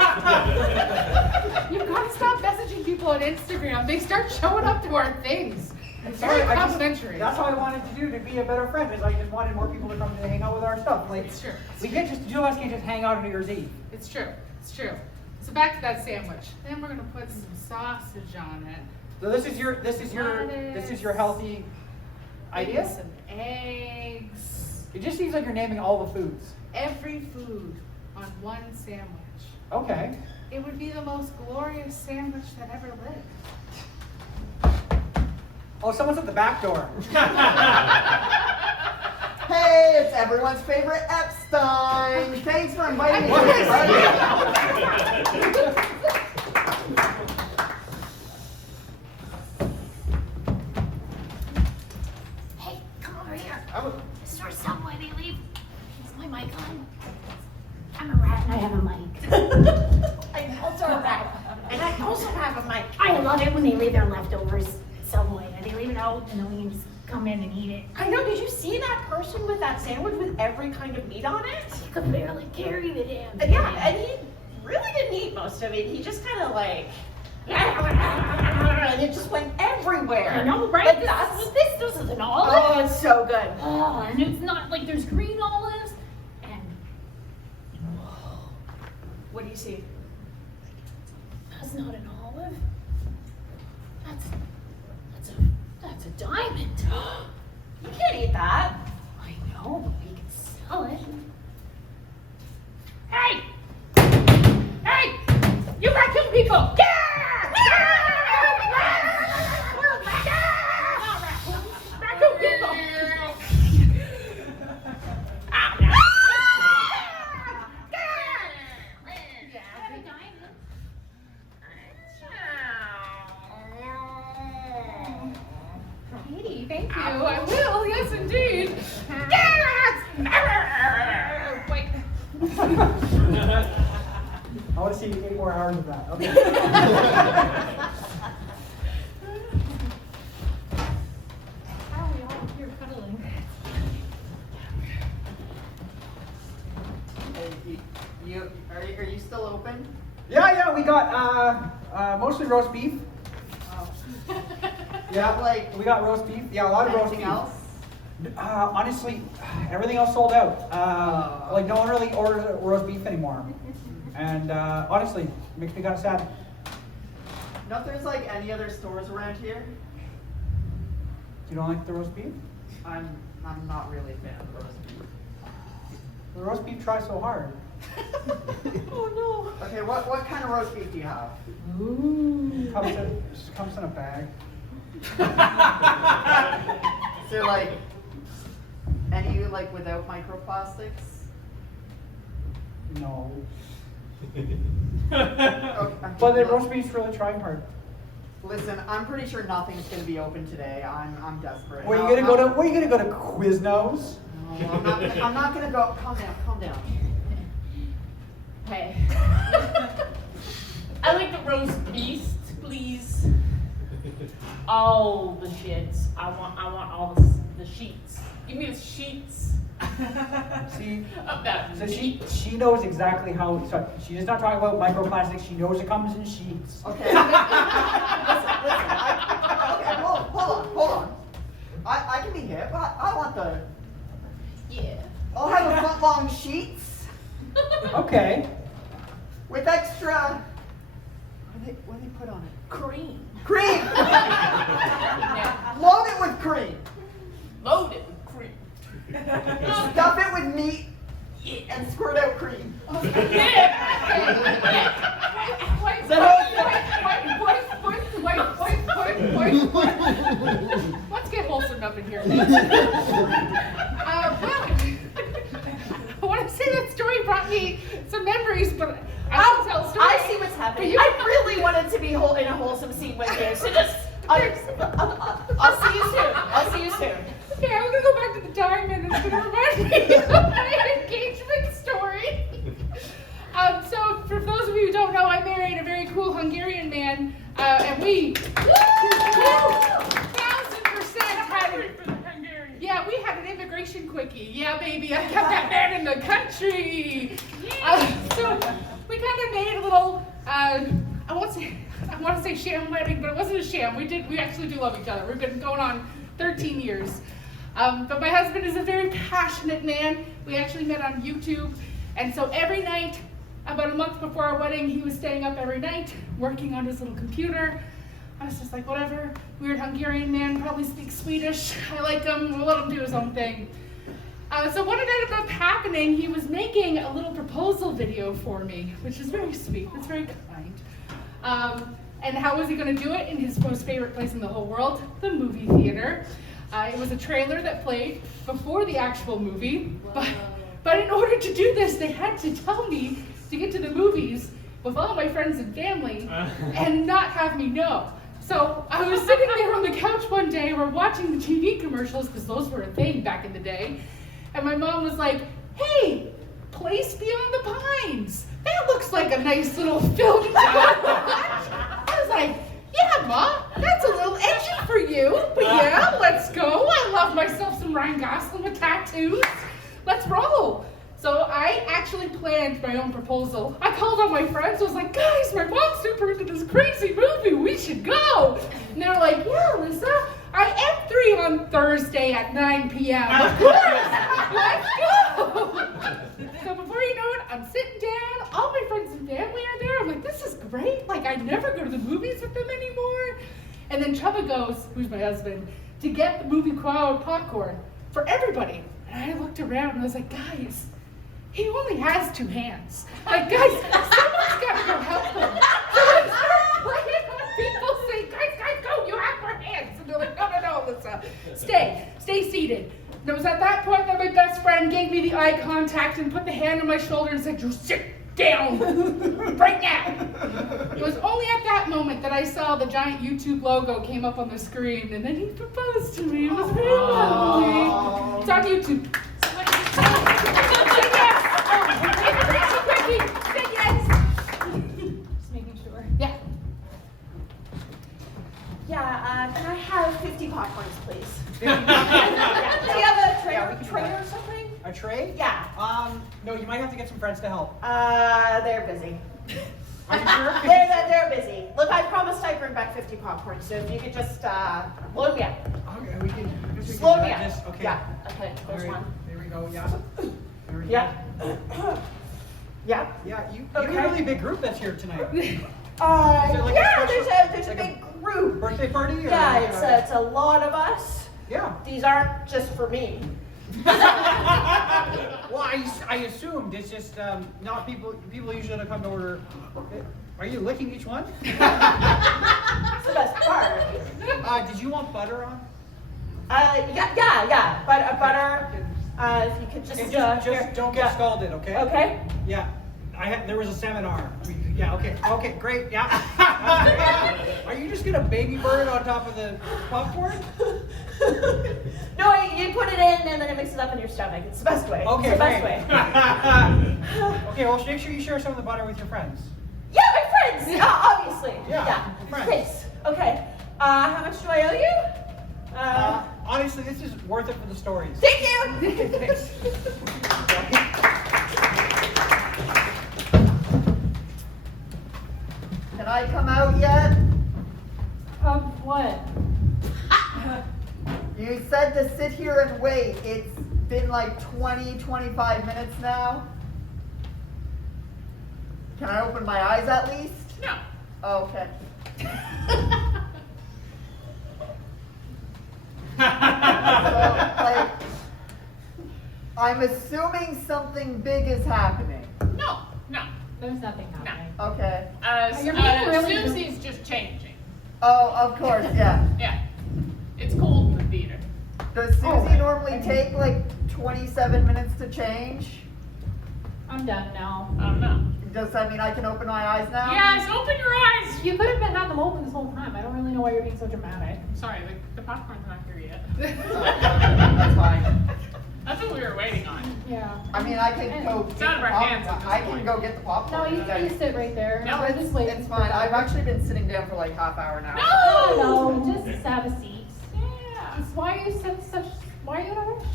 to stop messaging people on Instagram. They start showing up to our things. It's very complimentary. That's all I wanted to do to be a better friend, is I just wanted more people to come to hang out with our stuff. Like, It's true. we can't just, two of us can't just hang out on New Year's Eve. It's true. It's true. So back to that sandwich. Then we're gonna put some sausage on it. So this is your healthy Maybe idea? some eggs. It just seems like you're naming all the foods. Every food on one sandwich. Okay. It would be the most glorious sandwich that ever lived. Oh, someone's at the back door. Hey, it's everyone's favorite Epstein. Thanks for inviting me to this party. Hey, come over here. This is our subway. They leave. Is my mic on? I'm a rat and I have a mic. I'm also a rat and I also have a mic. I love it when they leave their leftovers Subway. They leave it out and then we can just come in and eat it. I know, did you see that person with that sandwich with every kind of meat on it? He could barely carry the damn thing. Yeah, and he really didn't eat most of it. He just kind of like, and it just went everywhere. I know, right? Like This is an olive. Oh, it's so good. Oh, and it's not like there's green olives. And What do you see? that's not an olive. That's a diamond. You can't eat that. I know, but we can sell it. Hey! Hey! You raccoon people! Raccoon people! Katie, thank you. I will, yes indeed. Wait. I want to see 8 more hours of that. Okay. How are we all here cuddling? Are you still open? Yeah, we got mostly roast beef. Oh. Yeah, Like, we got roast beef. Yeah, a lot of roast anything beef. else? Honestly, everything else sold out. Oh. Like no one really orders roast beef anymore. And honestly, it makes me kind of sad. You know if there's like any other stores around here? You don't like the roast beef? I'm not really a fan of roast beef. The roast beef tries so hard. Oh no. Okay, what kind of roast beef do you have? Comes in a bag. Is there like any like without microplastics? No. Okay, But the roast beef's really trying hard. Listen, I'm pretty sure nothing's gonna be open today. I'm desperate. Where you gonna go to? Where you gonna go to Quiznos? No, I'm not gonna go. Calm down. Hey. I like the roast beast, please. All the shits. I want all the sheets. Give me the sheets. See, Of that so meat. she knows exactly how. So she's not talking about microplastics. She knows it comes in sheets. Okay. listen. Okay, hold on. I can be hip. I want the. Yeah. I'll have a foot-long sheets Okay. with extra. What do they put on it? Cream. Cream. Yeah. Load it with cream. Load it with cream. Stuff it with meat and squirt out cream. Let's get wholesome up in here. Well, I want to say that story brought me some memories, but I don't tell stories. I see what's happening. I really wanted to be in a wholesome scene with you, so just I'll see you soon. I'll see you soon. Okay, I'm gonna go back to the diamond. It's gonna remind me of my engagement story. So, for those of you who don't know, I married a very cool we 1000% had it. Yeah, we had an immigration quickie. Yeah, baby, I kept that man in the country. So we kind of made a little, I want to say sham wedding, but it wasn't a sham. We actually do love each other. We've been going on 13 years. But my husband is a very passionate man. We actually met on YouTube. And so every night, about a month before our wedding, he was staying up every night, working on his little computer. I was just like, whatever, weird Hungarian man, probably speaks Swedish. I like him, we'll let him do his own thing. So what ended up happening, he was making a little proposal video for me, which is very sweet, it's very kind. And how was he gonna do it? In his most favorite place in the whole world, the movie theater. It was a trailer that played before the actual movie, but in order to do this, they had to tell me to get to the movies with all my friends and family and not have me know. So I was sitting there on the couch one day, we're watching the TV commercials, because those were a thing back in the day, and my mom was like, hey, Place Beyond the Pines. That looks like a nice little film to watch. I was like, yeah, Ma, that's a little edgy for you, but yeah, let's go. I love myself some Ryan Gosling with tattoos. Let's roll. So I actually planned my own proposal. I called all my friends, I was like, guys, my mom's super into this crazy movie, we should go. And they were like, yeah, Alyssa, I am free on Thursday at 9 p.m. Of course, let's go. So before you know it, I'm sitting down, all my friends and family are there. I'm like, this is great. Like, I never go to the movies with them anymore. And then Chubba goes, who's my husband, to get the movie popcorn for everybody. And I looked around and I was like, guys, he only has 2 hands. Like, guys, someone's got to go help him. So I started playing on people saying, guys, go, you have more hands. And they're like, no, Alyssa, stay seated. And it was at that point that my best friend gave me the eye contact and put the hand on my shoulder and said, you sit down right now. It was only at that moment that I saw the giant YouTube logo came up on the screen, and then he proposed to me. It was very lovely. It's on YouTube. Just making sure. Yeah. Yeah, can I have 50 popcorns, please? 50 Do you have a tray or something? A tray? Yeah. No, you might have to get some friends to help. They're busy. Are you sure? They're busy. Look, I promised I'd bring back 50 popcorn, so if you could just load me up. Okay, we can Slow me up. just, okay. Yeah, okay, there's All right, one. there we go, yeah. There we Yeah. go. Yeah. Yeah, you Okay. have a really big group that's here tonight. Yeah, like a special- there's a like big group. Birthday party? Or, Yeah, it's a lot of us. Yeah. These aren't just for me. Well, I assumed it's just not people usually don't come to order. Are you licking each one? That's the best part. Did you want butter on? Yeah. Butter. If you could just, And here. just don't get scalded, okay? Okay. Yeah. There was a seminar. Okay, great, yeah. Are you just gonna baby bird on top of the popcorn? No, you put it in and then it mixes up in your stomach. It's the best way. Okay, it's the best great. way. Okay, well, make sure you share some of the butter with your friends. Yeah, my friends. Obviously. Yeah, friends. Thanks. Okay. How much do I owe you? Honestly, this is worth it for the stories. Thank you. Okay, thanks. Can I come out yet? What? You said to sit here and wait. It's been like 20, 25 minutes now. Can I open my eyes at least? No. Oh, okay. So, like, I'm assuming something big is happening. No. There's nothing happening. Okay. You're being really Susie's just changing. Oh, of course, yeah. Yeah. It's cold in the theater. Does Susie normally take like 27 minutes to change? I'm done now. I don't know. Does that mean I can open my eyes now? Yes, open your eyes. You could have been had them open this whole time. I don't really know why you're being so dramatic. Sorry, the popcorn's not here yet. That's fine. That's what we were waiting on. Yeah. I mean, I can go get It's the out of our hands at popcorn. this I can point. go get the popcorn. No, you sit right there. No, We're just waiting. It's fine. I've actually been sitting down for like half hour now. No, just have a seat. Yeah. Why are you why are you in a rush?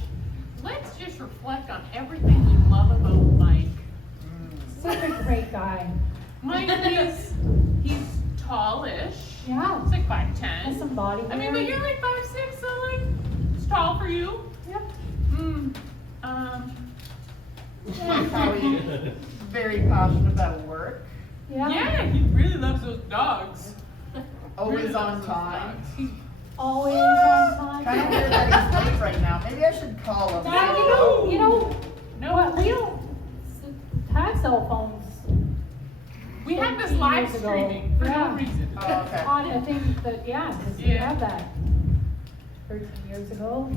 Let's just reflect on everything we love about Mike. Such a great guy. Mike he's tallish. Yeah. He's like Has 5'10". some body I mean, hair. but you're like 5'6", so like it's tall for you. Yep. How he's very passionate about work. Yeah, he really loves those dogs. Always Really on loves those time. dogs. He's Always on time. Kind of weird that he's late right now. Maybe I should call him. Dad, you know what? We don't have cell phones. We had this 13 live years ago. streaming for Yeah. no reason. Oh, okay. I think that, because we Yeah. have that 13 years ago.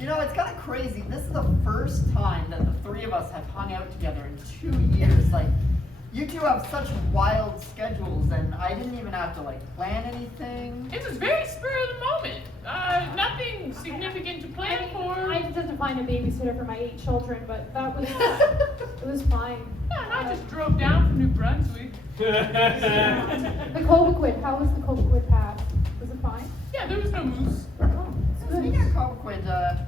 You know, it's kind of crazy. This is the first time that the three of us have hung out together in 2 years. Like, you two have such wild schedules, and I didn't even have to like plan anything. It was very spur of the moment. Nothing significant to plan for. I just had to find a babysitter for my 8 children, but that was it was fine. Yeah, and I just drove down from New Brunswick. The Cobequid, how was the Cobequid path? Was it fine? Yeah, there was no moose. Oh, Speaking of Cobequid, good.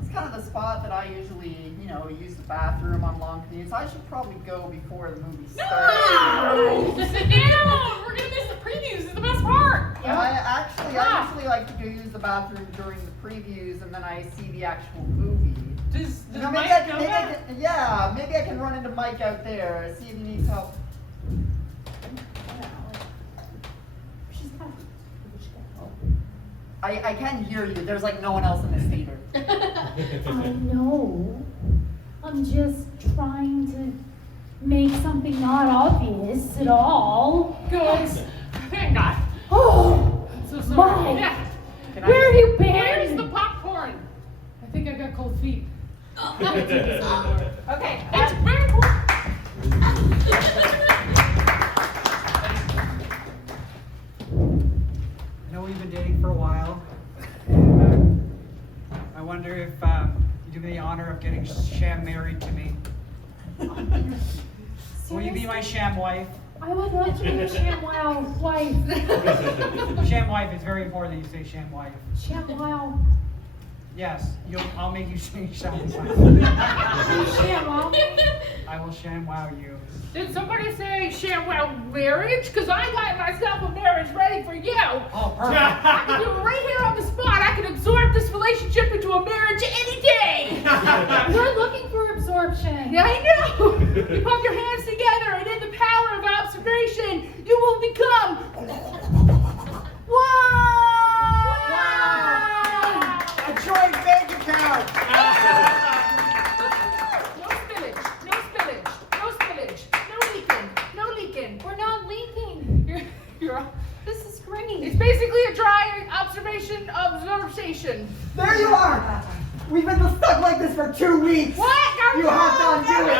it's kind of the spot that I usually, use the bathroom on long commutes. I should probably go before the movie starts. No! Sit down! We're gonna miss the previews. It's the best part. I usually like to go use the bathroom during the previews, and then I see the actual movie. Does Maybe Mike I know can, that? maybe I can run into Mike out there, see if he needs help. She's kind I can hear you. There's like no one else in this theater. I know. I'm just trying to make something not obvious at all. Good. Thank God. Oh, So sorry. Mike. Yeah. Where have you been? Where's the popcorn? I think I got cold feet. Okay. It's very cool. I know we've been dating for a while. I wonder if you do me the honor of getting sham married to me. Will you be my sham wife? I would love to be a ShamWow wife. Sham wife, it's very important that you say sham wife. ShamWow. Yes, I'll make you say sham wife. ShamWow. I will sham wow you. Did somebody say ShamWow marriage? Because I got myself a marriage ready for you. Oh, perfect. I can do it right here on the spot. I can absorb this relationship into a marriage any day. We're looking for absorption. Yeah, I know. You put your hands together, and in the power of observation, you will become. A joint bank account! No spillage, no spillage, no spillage, no leaking, no leaking. We're not leaking. This is great. It's basically a dry observation absorption. There you are! We've been stuck like this for 2 weeks! What? You have to undo it!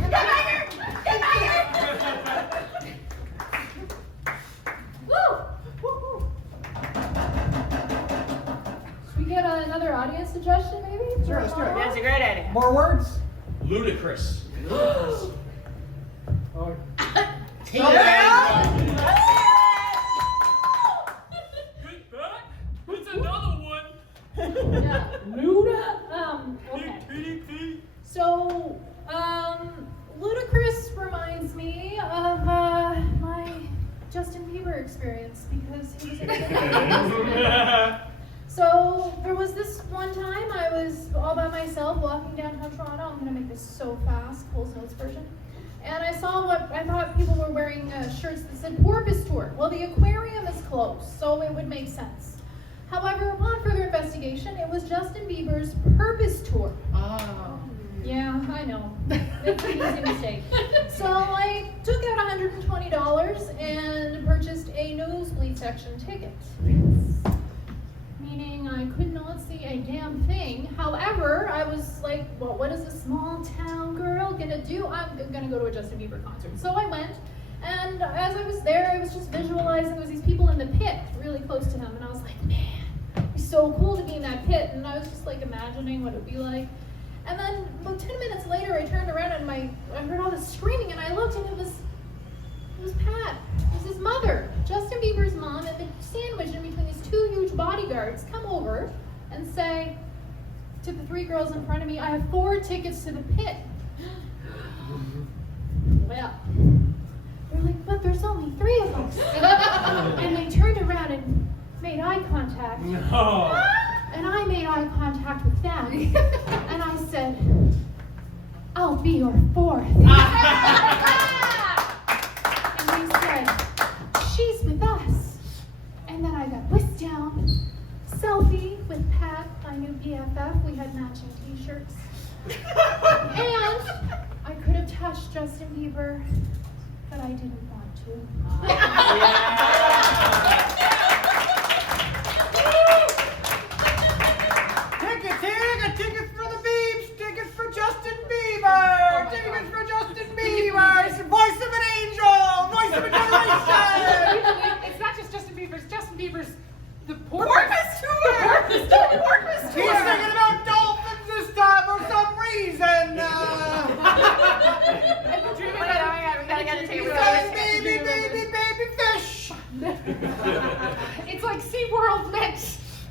Get back here! Get back here! Woo! Should we get another audience suggestion, maybe? Sure, let's do it. That's a great idea. More words? Ludicrous. Oh. It's another one. Yeah. Luda? Okay. So, Ludacris reminds me of my Justin Bieber experience because he was in So, there was this one time I was all by myself walking downtown Toronto. I'm gonna make this so fast, Cole's Notes version. And I saw what I thought people were wearing shirts that said Porpoise Tour. Well, the aquarium is closed, so it would make sense. However, upon further investigation, it was Justin Bieber's Purpose Tour. Oh. Yeah, I know. It's an easy mistake. So I took out $120 and purchased a nosebleed section ticket. Meaning I could not see a damn thing. However, I was like, well, what is a small town girl gonna do? I'm gonna go to a Justin Bieber concert. So I went, and as I was there, I was just visualizing there was these people in the pit really close to him, and I was like, man, we so cool to be in that pit, and I was just like imagining what it would be like. And then about 10 minutes later, I turned around and I heard all this screaming, and I looked, and it was Pat. It was his mother, Justin Bieber's mom, and been sandwiched in between these two huge bodyguards come over and say to the three girls in front of me, I have 4 tickets to the pit. Well, they're like, but there's only 3 of us. And they turned around and made eye contact. No. And I made eye contact with them. And I said, I'll be your 4th. And they said, she's with us. And then I got whisked down, selfie with Pat, my new BFF. We had matching t-shirts. And I could have touched Justin Bieber, but I didn't want to. Tickets for the Biebs, tickets for Justin Bieber, tickets for Justin Bieber. It's the voice of an angel, voice of a generation. It's not just Justin Bieber, it's Justin Bieber's the Porpoise tour. The Porpoise tour. Porpoise He's singing about dolphins this time for some reason. Baby fish. It's like SeaWorld met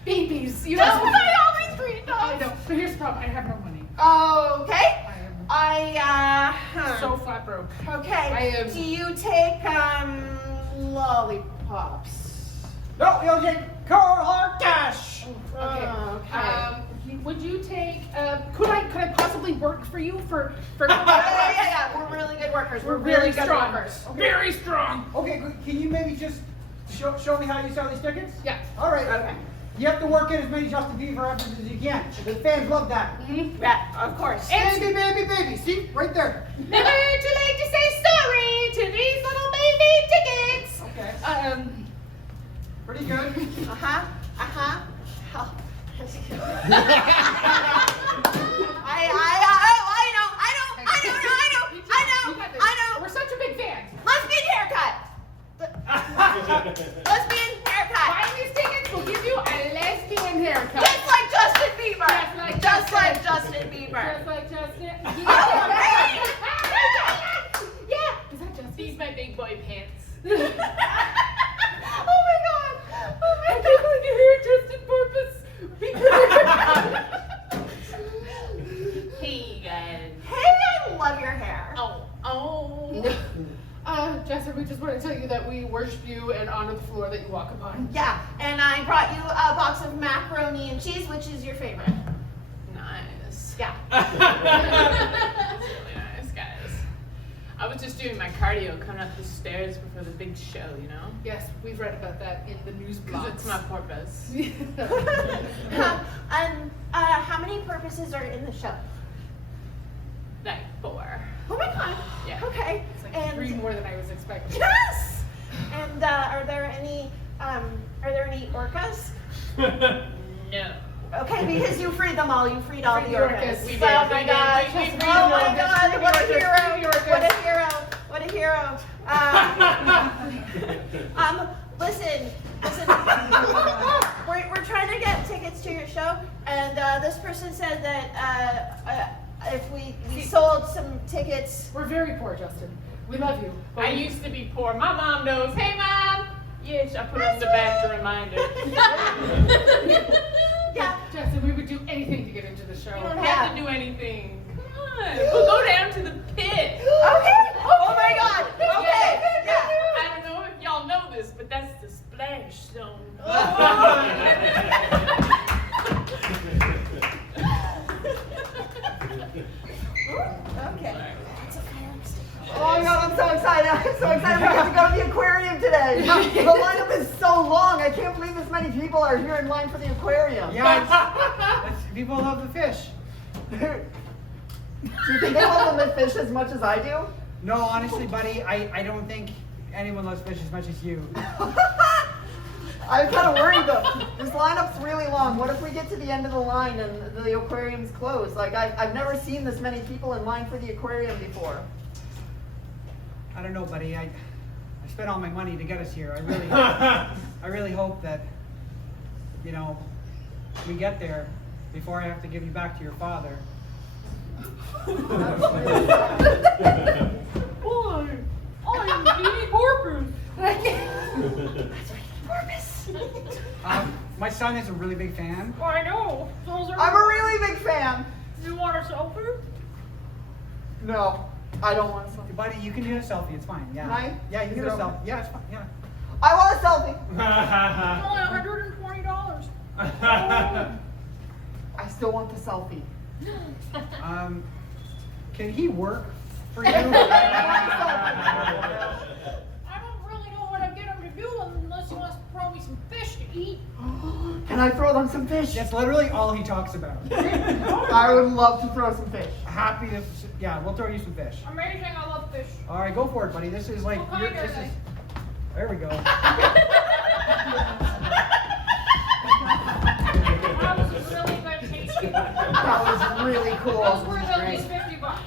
babies. You know? Just buy all these green dogs. I know, but here's the problem, I have no money. Okay. So flat broke. Okay. Do you take lollipops? No, you'll take cold hard cash. Okay. Would you take? Could I possibly work for you for? Yeah. We're really good workers. We're really good strong. workers. Okay. Very strong. Okay, can you maybe just show me how you sell these tickets? Yeah. All right. Okay. You have to work in as many Justin Bieber references as you can. The fans love that. Yeah, of course. Baby. See, right there. Never too late to say sorry to these little baby tickets. Okay. Pretty good. I know. We're such a big fan. Lesbian haircut. Lesbian haircut. Buying these tickets will give you a lesbian haircut. Just like Justin Bieber. Just like Justin Bieber. Just like Justin. Yeah. Is that Justin? These my big boy pants. Oh my god. I can't believe you hear Justin Porpoise. Hey guys. Hey, I love your hair. Oh. Jessica, we just want to tell you that we worship you and honor the floor that you walk upon. Yeah, and I brought you a box of macaroni and cheese, which is your favorite. Nice. Yeah. That's really nice, guys. I was just doing my cardio coming up the stairs before the big show, you know? Yes, we've read about that in the news Because blogs. it's my porpoise. And how many purposes are in the show? Like 4. Oh my god. Yeah. Okay. It's like And 3 more than I was expecting. yes. And are there any orcas? No. Okay, because you freed them all. You freed all the Freed the orcas. orcas. We Oh did, my we did, god. we freed Oh the my orcas. god. What a Freed the hero. orcas. What a hero. What a hero. Listen. We're trying to get tickets to your show, and this person said that if we sold some tickets. We're very poor, Justin. We love you. I used to be poor. My mom knows. Hey, Mom! Yes, I put on the back to remind her. Yeah. Justin, we would do anything to get into the show. You don't have to do anything. Come on. We'll go down to the pit. Okay. Oh my god. Okay. Yeah. I don't know if y'all know this, but that's the splash zone. Okay. Oh my god, I'm so excited. I'm so excited we get to go to the aquarium today. The lineup is so long. I can't believe this many people are here in line for the aquarium. Yeah, people love the fish. Do you think they love the fish as much as I do? No, honestly, buddy, I don't think anyone loves fish as much as you. I'm kind of worried though. This lineup's really long. What if we get to the end of the line and the aquarium's closed? Like I've never seen this many people in line for the aquarium before. I don't know, buddy. I spent all my money to get us here. I really hope that, we get there before I have to give you back to your father. Boy, I'm Petey Porpoise. My son is a really big fan. I know. Those are. I'm a really big fan. You want a selfie? No, I don't want a selfie. Buddy, you can do a selfie. It's fine. Yeah. Can I? Yeah, you can Is do a it okay? selfie. Yeah, it's fine. Yeah. I want a selfie. Only $120. I still want the selfie. Can he work for you? I don't really know what I get him to do unless he wants to throw me some fish to eat. Can I throw them some fish? That's literally all he talks about. I would love to throw some fish. Happy to. Yeah, we'll throw you some fish. Amazing, I love fish. All right, go for it, buddy. This is like. What kind are This they? is. There we go. That was really good tasting. That was really cool. Those were at least $50.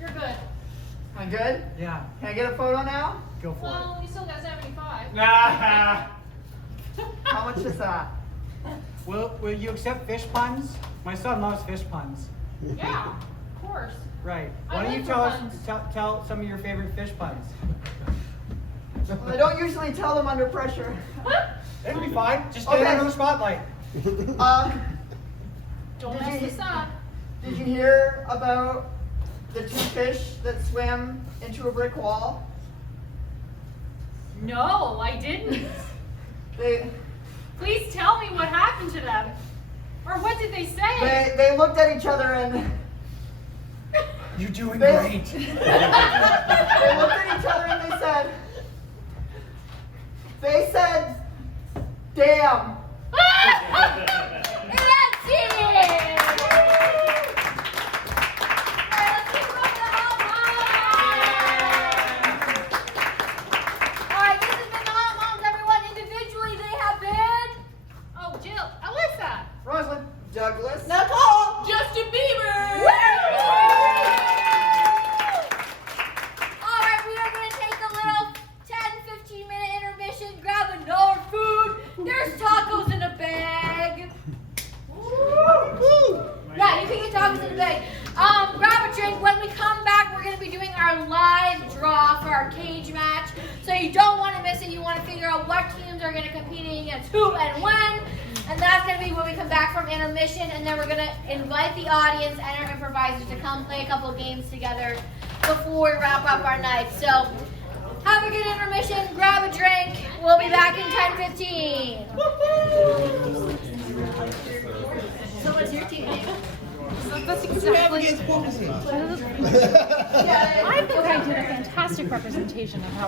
You're good. Am I good? Yeah, Can I get a photo now? go for Well, you still got 75. How much is that? it. Will you accept fish puns? My son loves fish puns. Yeah, of course. Right. I Why don't you live tell for us puns. tell some of your favorite fish puns? Well, I don't usually tell them under pressure. It'll be fine. Just Okay. get it under the spotlight. Don't Did mess you- this up. Did you hear about the 2 fish that swam into a brick wall? No, I didn't. They Please tell me what happened to them. Or what did they say? they looked at each other and You're doing They- great. they looked at each other and they said, damn. That's it! Alright, this has been the Hot Moms, everyone. Individually, they have been Oh, Jill, Alyssa, Rosalind. Douglas. Nicole. Justin Bieber. Alright, we are going to take a little 10-15 minute intermission, grab another food. There's tacos in a bag. Yeah, you can get tacos in a bag. Grab a drink. When we come back, we're going to be doing our live draw for our cage match. So you don't want to miss it. You want to figure out what teams are going to compete against who and when. And that's going to be when we come back from intermission. And then we're going to invite the audience and our improvisers to come play a couple games together before we wrap up our night. So have a good intermission. Grab a drink. We'll be back in 10:15. So what's your team name? I think I did a fantastic representation of how